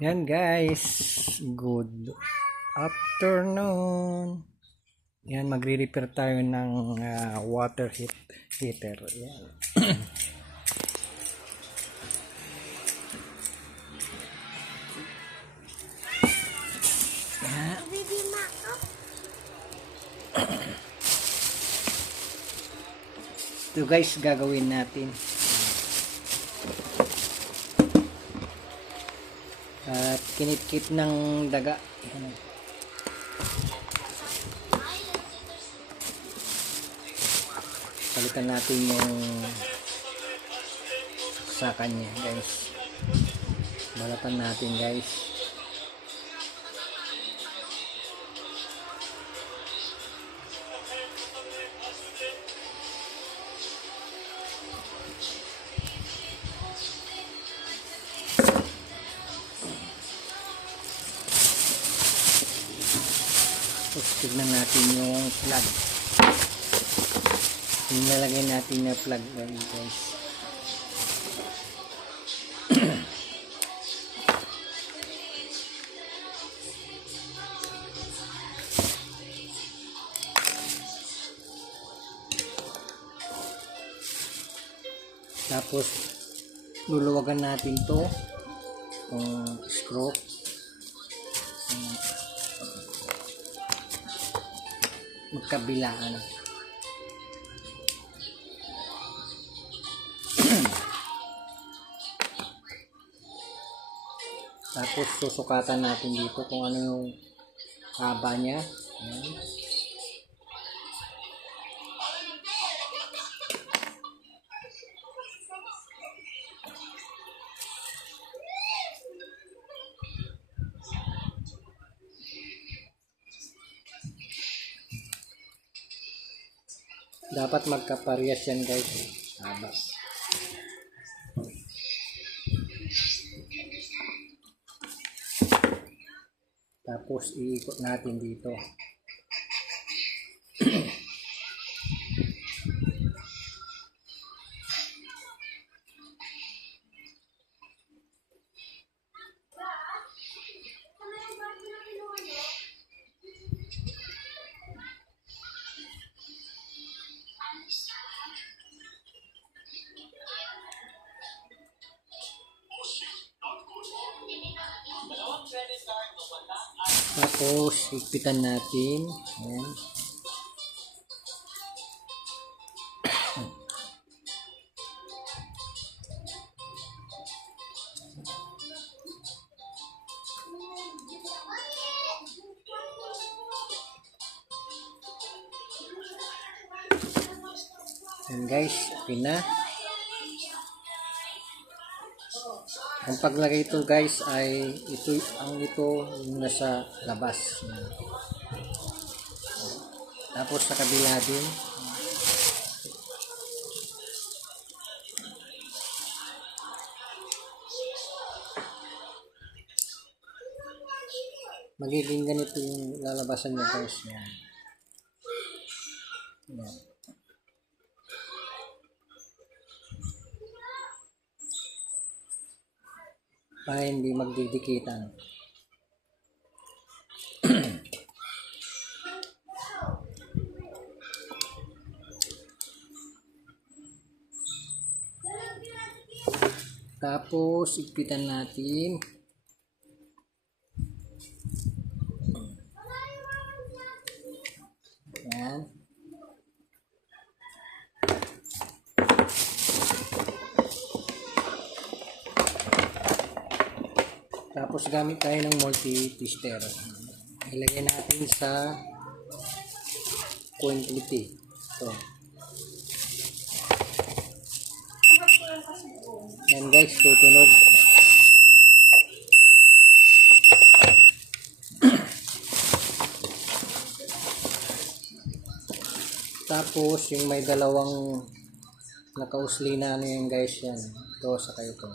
Yan guys, good afternoon. Yan, magre-repair tayo ng water heater. Yan. Ito guys, gagawin natin. At kinip-kip ng daga. Yan. Palitan natin yung saksakan niya guys. Balatan natin guys. Tapos tignan natin yung plug. Nilalagay natin na plug guys. Tapos luluwagan natin to yung screw magkabilaan. Tapos susukatan natin dito kung ano yung haba niya. Ayan. Dapat magkaparehas yan guys. Haba. Tapos iikot natin dito. Tapos higpitan natin. Ayan. Ayan guys, okay na. Ang paglagay ito guys ay ito yung nasa labas. Tapos sa kabila din. Magiging ganito yung lalabasan niya guys. Yan. Yan. Para hindi magdidikitan. Tapos igpitan natin. Yan. Tapos gamit tayo ng multi-twister. Ilagay natin sa quantity. Ito. Yan guys, tutunog. Tapos yung may dalawang nakausli na ano yan guys, yan. Ito saka ito.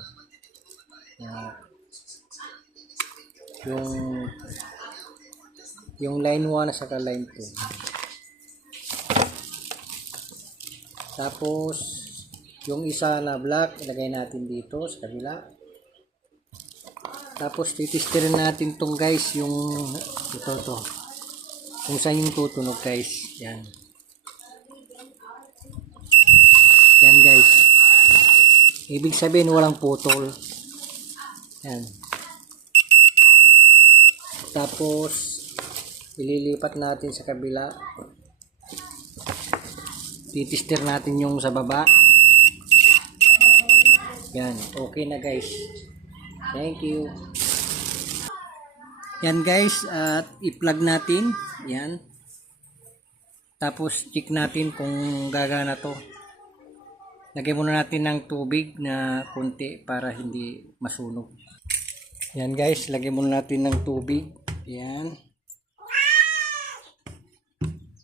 Yan. Yung line 1 saka line 2. Tapos yung isa na black ilagay natin dito sa kabila. Tapos titistirin natin tong guys, yung ito. Kung saan yung tutunog guys. Yan. Yan guys. Ibig sabihin walang putol. Yan. Tapos ililipat natin sa kabila. Titistir natin yung sa baba. Yan. Okay na guys. Thank you. Yan guys. At i-plug natin. Yan. Tapos check natin kung gagana to. Lagyan muna natin ng tubig na konti para hindi masunog. Yan guys, lagyan muna natin ng tubig. Yan.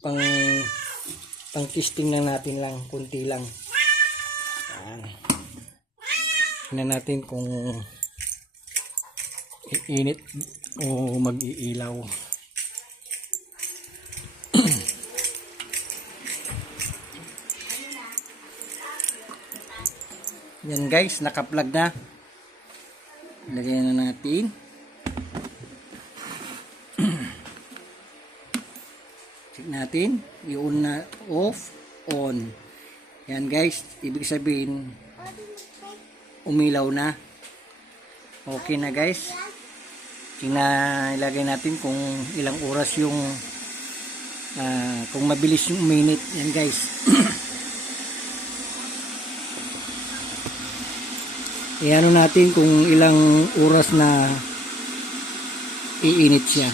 Pang testing na natin lang, konti lang. Yan. Tingnan natin kung iinit o mag-iilaw. Yan guys, naka-plug na. Lagyan na natin. Check natin. I-on na, off, on. Yan guys, ibig sabihin umilaw na. Okay na guys. Ilagay natin kung ilang oras yung kung mabilis yung minute. Yan guys. Iano natin kung ilang oras na iinit siya.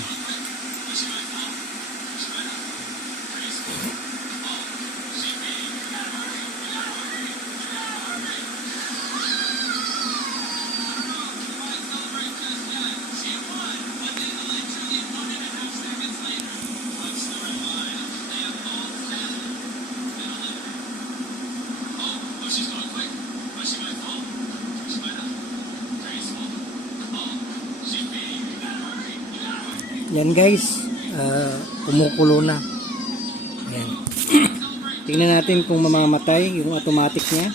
Yan guys, kumukulo na. Yan. Tingnan natin kung mamamatay yung automatic niya.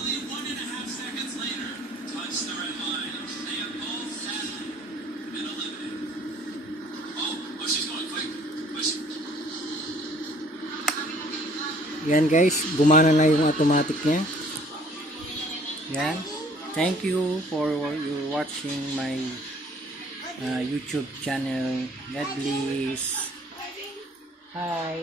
Yan guys, gumana na yung automatic niya. Yan. Thank you for watching my YouTube channel. God bless. Hi.